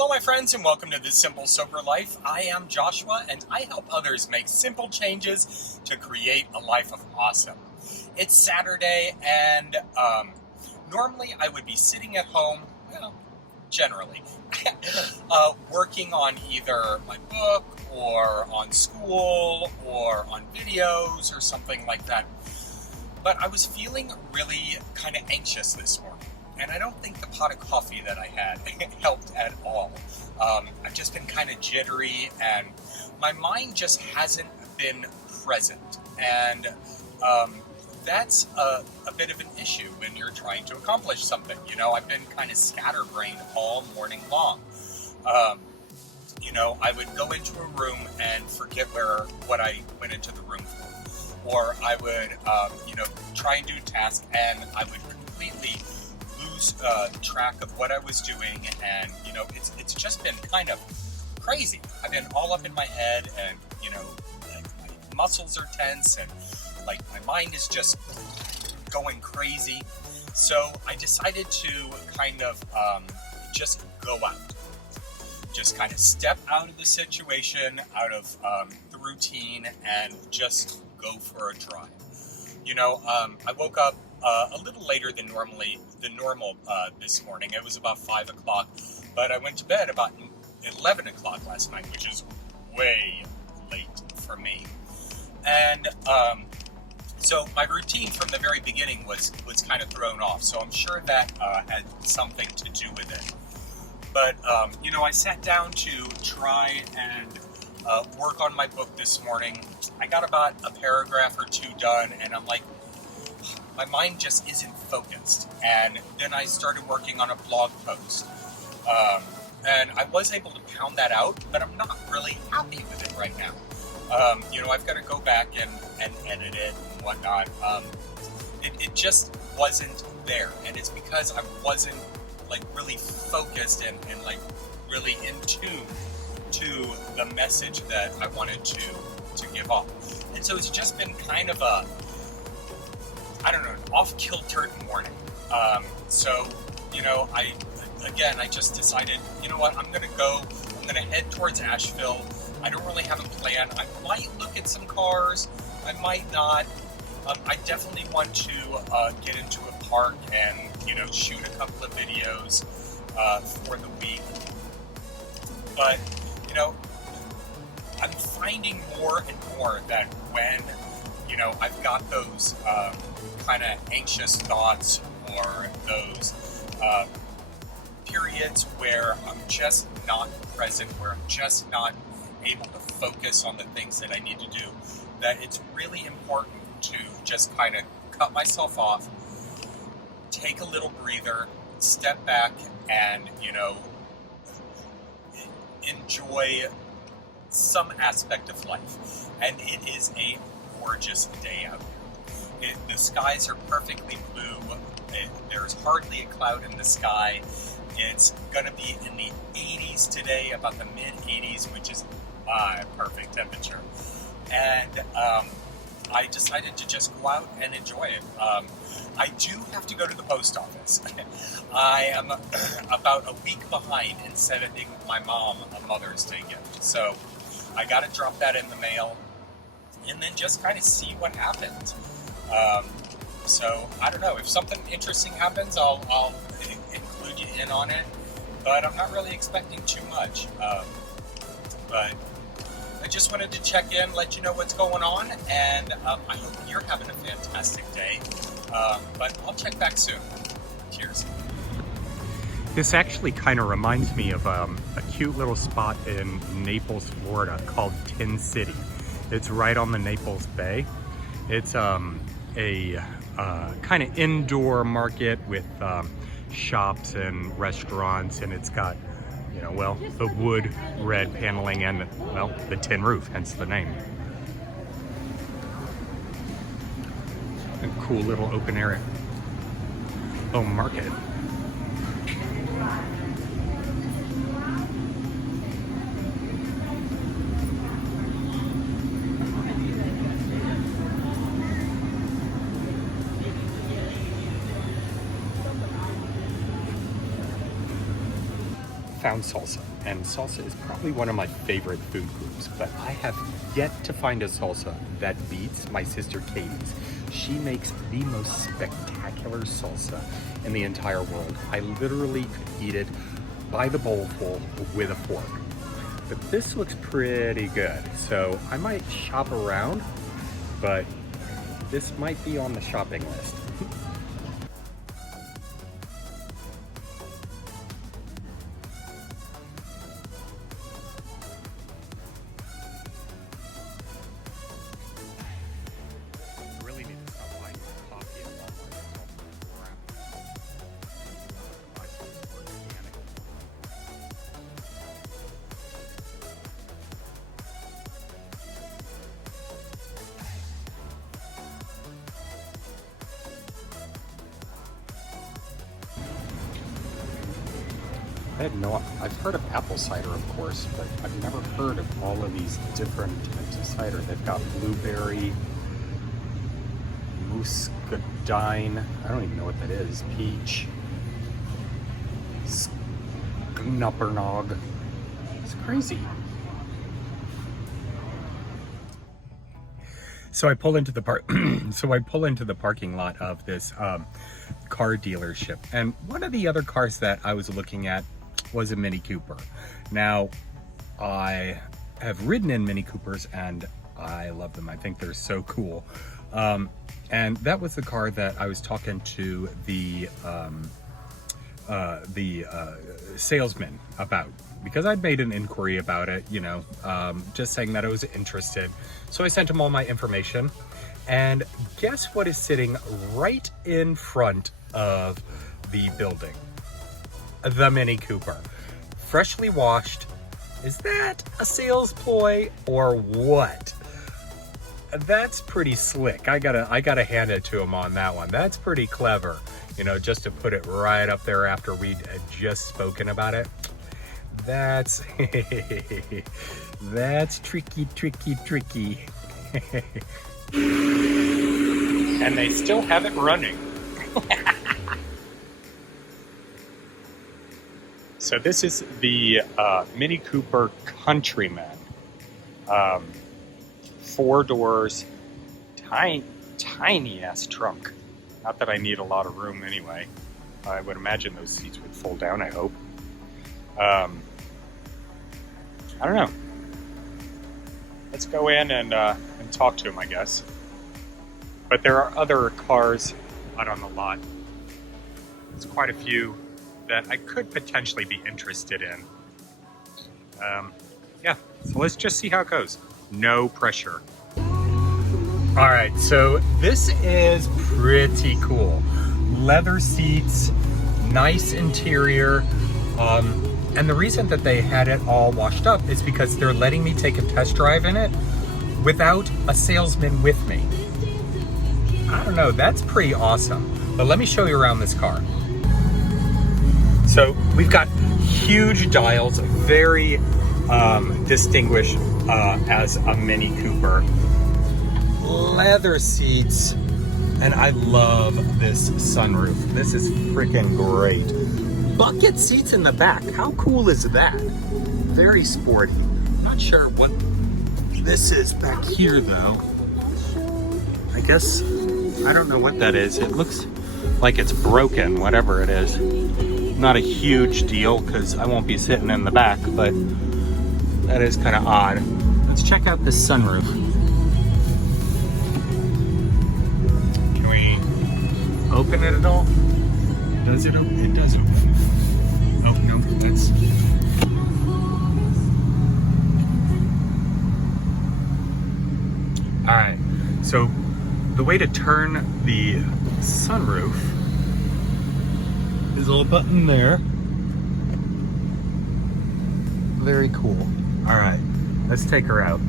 Hello, my friends, and welcome to This Simple Sober Life. I am Joshua, and I help others make simple changes to create a life of awesome. It's Saturday, and normally I would be sitting at home, well, generally, working on either my book, or on school, or on videos, or something like that. But I was feeling really kind of anxious this morning. And I don't think the pot of coffee that I had helped at all. I've just been kind of jittery, and my mind just hasn't been present. And that's a bit of an issue when you're trying to accomplish something. You know, I've been kind of scatterbrained all morning long. I would go into a room and forget what I went into the room for. Or I would, try and do a task, and I would completely lose track of what I was doing, and it's just been kind of crazy. I've been all up in my head, and like my muscles are tense, and like my mind is just going crazy. So I decided to kind of just go out, just kind of step out of the situation, out of the routine, and just go for a drive. I woke up a little later than normal this morning. It was about 5 o'clock, but I went to bed about 11 o'clock last night, which is way late for me. And so my routine from the very beginning was kind of thrown off. So I'm sure that had something to do with it. But I sat down to try and work on my book this morning. I got about a paragraph or two done, and I'm like, my mind just isn't focused. And then I started working on a blog post. And I was able to pound that out, but I'm not really happy with it right now. I've got to go back and edit it and whatnot. It just wasn't there. And it's because I wasn't like really focused and like really in tune to the message that I wanted to give off. And so it's just been kind of an off-kilter morning. I just decided, I'm going to head towards Asheville. I don't really have a plan. I might look at some cars. I might not. I definitely want to get into a park and, shoot a couple of videos for the week. But, I'm finding more and more that when, I've got those kind of anxious thoughts or those periods where I'm just not present, where I'm just not able to focus on the things that I need to do, that it's really important to just kind of cut myself off, take a little breather, step back, and, enjoy some aspect of life. And it is a gorgeous day out here. The skies are perfectly blue. There's hardly a cloud in the sky. It's going to be in the 80s today, about the mid-80s, which is perfect temperature. And I decided to just go out and enjoy it. I do have to go to the post office. I am about a week behind in sending my mom a Mother's Day gift. So I got to drop that in the mail and then just kind of see what happens. So I don't know. If something interesting happens, I'll include you in on it. But I'm not really expecting too much. But I just wanted to check in, let you know what's going on, and I hope you're having a fantastic day. But I'll check back soon. Cheers. This actually kind of reminds me of a cute little spot in Naples, Florida called Tin City. It's right on the Naples Bay. It's a kind of indoor market with shops and restaurants, and it's got the wood red paneling and, the tin roof, hence the name. A cool little open area. Oh, market. found salsa, and salsa is probably one of my favorite food groups, but I have yet to find a salsa that beats my sister Katie's. She makes the most spectacular salsa in the entire world. I literally could eat it by the bowlful with a fork. But this looks pretty good, so I might shop around, but this might be on the shopping list. Really need to stop buying coffee at Walmart. It's all crap. Buy something organic. I've heard of apple cider, of course, but I've never heard of all of these different types of cider. They've got blueberry, muscadine, I don't even know what that is, peach, snuppernog. It's crazy. So I pull into the parking lot of this car dealership, and one of the other cars that I was looking at was a Mini Cooper. Now, I have ridden in Mini Coopers and I love them. I think they're so cool. And that was the car that I was talking to the salesman about, because I'd made an inquiry about it, you know, just saying that I was interested. So I sent him all my information, and guess what is sitting right in front of the building? The Mini Cooper, freshly washed. Is that a sales ploy or what? That's pretty slick. I gotta hand it to him on that one. That's pretty clever, you know, just to put it right up there after we'd just spoken about it. That's that's tricky. And they still have it running. So this is the Mini Cooper Countryman. 4 doors, tiny ass trunk. Not that I need a lot of room anyway. I would imagine those seats would fold down, I hope. I don't know. Let's go in and talk to him, I guess. But there are other cars out on the lot. There's quite a few that I could potentially be interested in. Yeah, so let's just see how it goes. No pressure. All right, so this is pretty cool. Leather seats, nice interior. And the reason that they had it all washed up is because they're letting me take a test drive in it without a salesman with me. I don't know, that's pretty awesome. But let me show you around this car. So we've got huge dials, very distinguished as a Mini Cooper. Leather seats, and I love this sunroof. This is freaking great. Bucket seats in the back. How cool is that? Very sporty. Not sure what this is back here though. I guess, I don't know what that is. It looks like it's broken, whatever it is. Not a huge deal because I won't be sitting in the back, but that is kind of odd. Let's check out this sunroof. Can we open it at all? Does it open? It does open. Oh, no, that's... Alright, so the way to turn the sunroof is a little button there. Very cool. Alright, let's take her out.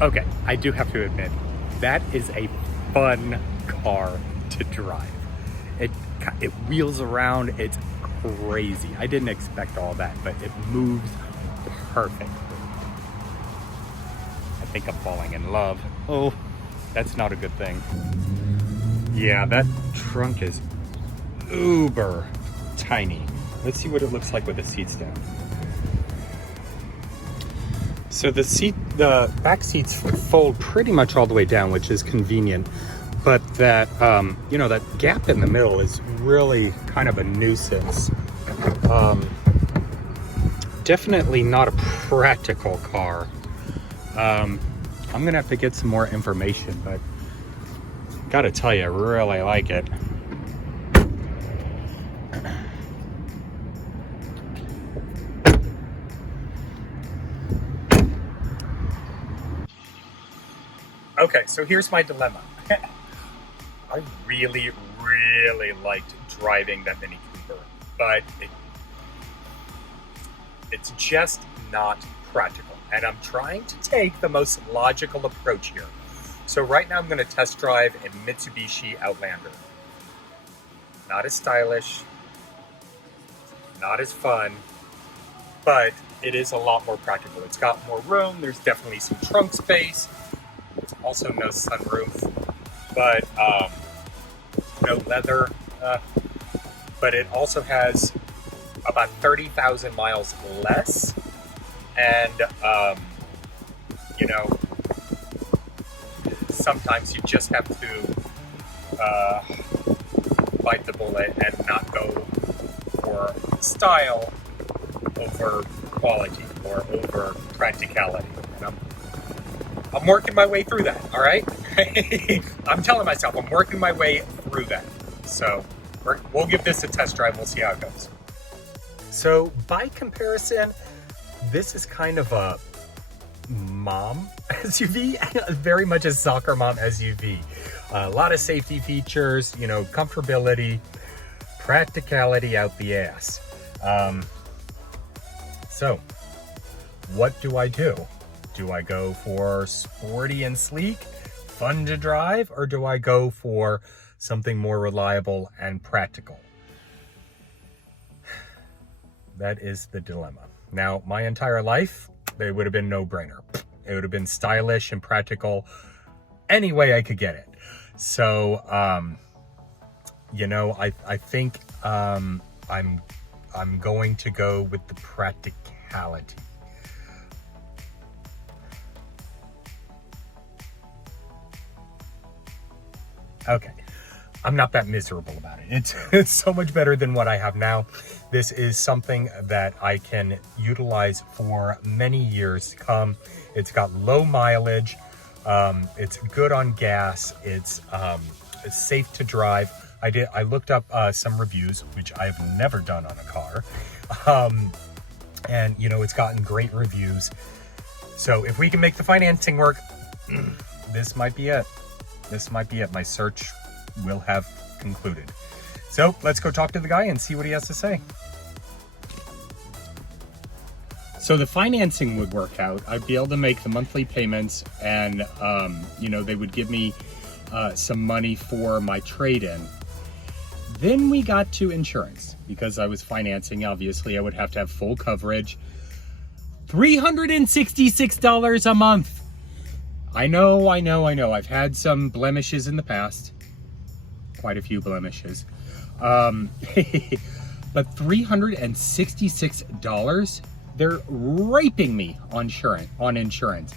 Okay, I do have to admit, that is a fun car to drive. It wheels around, it's crazy. I didn't expect all that, but it moves perfectly. I think I'm falling in love. Oh, that's not a good thing. Yeah, that trunk is uber tiny. Let's see what it looks like with the seats down. So the back seats fold pretty much all the way down, which is convenient. But that, that gap in the middle is really kind of a nuisance. Definitely not a practical car. I'm gonna have to get some more information, but gotta tell you, I really like it. Okay, so here's my dilemma. I really, really liked driving that Mini Cooper, but it's just not practical. And I'm trying to take the most logical approach here. So right now I'm going to test drive a Mitsubishi Outlander. Not as stylish, not as fun, but it is a lot more practical. It's got more room, there's definitely some trunk space, also no sunroof, but no leather, but it also has about 30,000 miles less, and sometimes you just have to bite the bullet and not go for style over quality or over practicality. And I'm working my way through that, all right? I'm telling myself I'm working my way through that. So we'll give this a test drive. We'll see how it goes. So by comparison, this is kind of a mom SUV, very much a soccer mom SUV. A lot of safety features, comfortability, practicality out the ass. So what do I do? Do I go for sporty and sleek, fun to drive, or do I go for something more reliable and practical? That is the dilemma. Now, my entire life, it would have been no-brainer. It would have been stylish and practical any way I could get it. So, I think I'm going to go with the practicality. Okay, I'm not that miserable about it. It's so much better than what I have now. This is something that I can utilize for many years to come. It's got low mileage. It's good on gas. It's safe to drive. I looked up some reviews, which I've never done on a car. And it's gotten great reviews. So if we can make the financing work, this might be it. This might be it. My search will have concluded. So let's go talk to the guy and see what he has to say. So the financing would work out. I'd be able to make the monthly payments, and they would give me some money for my trade-in. Then we got to insurance, because I was financing. Obviously, I would have to have full coverage. $366 a month. I know. I've had some blemishes in the past. Quite a few blemishes. But $366? They're raping me on insurance.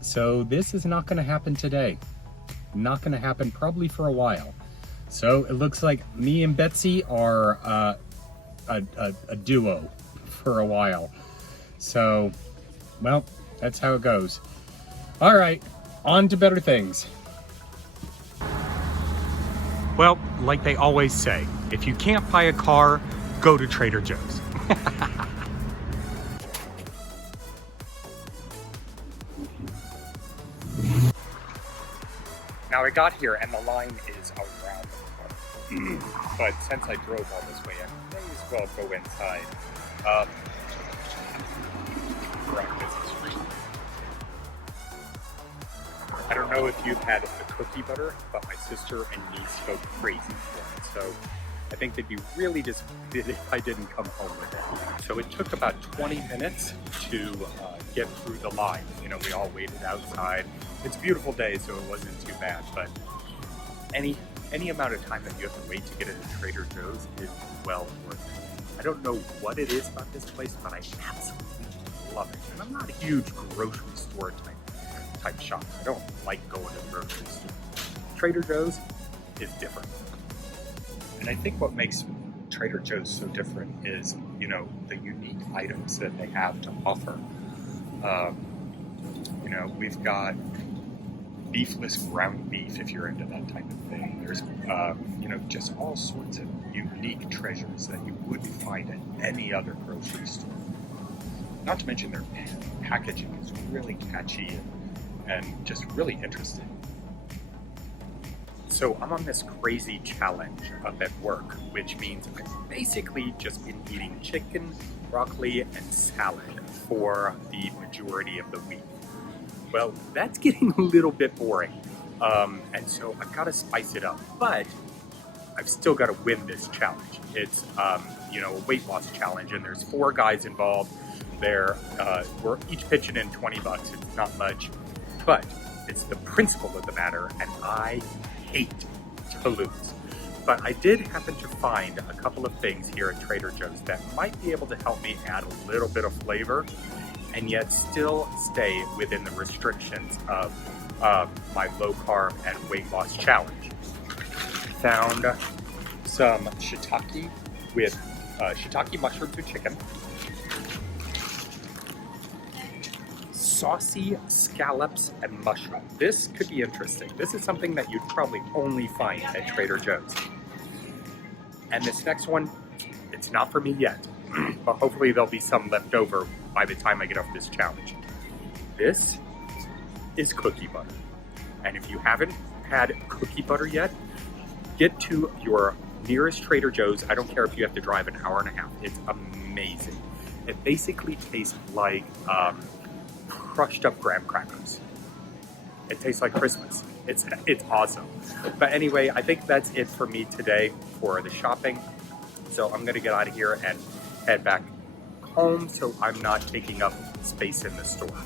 So this is not going to happen today. Not going to happen probably for a while. So it looks like me and Betsy are a duo for a while. So, well, that's how it goes. All right, on to better things. Well, like they always say, if you can't buy a car, go to Trader Joe's. Now I got here and the line is around the corner. But since I drove all this way in, I may as well go inside. I don't know if you've had the cookie butter, but my sister and niece go crazy for it. So I think they'd be really disappointed if I didn't come home with it. So it took about 20 minutes to get through the line. You know, we all waited outside. It's a beautiful day, so it wasn't too bad, but any amount of time that you have to wait to get into Trader Joe's is well worth it. I don't know what it is about this place, but I absolutely love it. And I'm not a huge grocery store type shop. I don't like going to the grocery store. Trader Joe's is different. And I think what makes Trader Joe's so different is, you know, the unique items that they have to offer. You know, we've got beefless ground beef if you're into that type of thing. There's, you know, just all sorts of unique treasures that you wouldn't find at any other grocery store. Not to mention their packaging is really catchy and just really interesting. So I'm on this crazy challenge up at work, which means I've basically just been eating chicken, broccoli, and salad for the majority of the week. Well, that's getting a little bit boring, and so I've got to spice it up, but I've still got to win this challenge. It's, you know, a weight loss challenge, and there's 4 guys involved. We're each pitching in 20 bucks. It's not much, but it's the principle of the matter, and I hate to lose. But I did happen to find a couple of things here at Trader Joe's that might be able to help me add a little bit of flavor and yet still stay within the restrictions of my low carb and weight loss challenge. Found some shiitake with shiitake mushrooms and chicken, saucy scallops and mushroom. This could be interesting. This is something that you'd probably only find at Trader Joe's. And this next one, it's not for me yet, but hopefully there'll be some left over by the time I get off this challenge. This is cookie butter. And if you haven't had cookie butter yet, get to your nearest Trader Joe's. I don't care if you have to drive an hour and a half. It's amazing. It basically tastes like crushed up graham crackers. It tastes like Christmas. It's awesome. But anyway, I think that's it for me today for the shopping. So I'm gonna get out of here and head back home so I'm not taking up space in the store.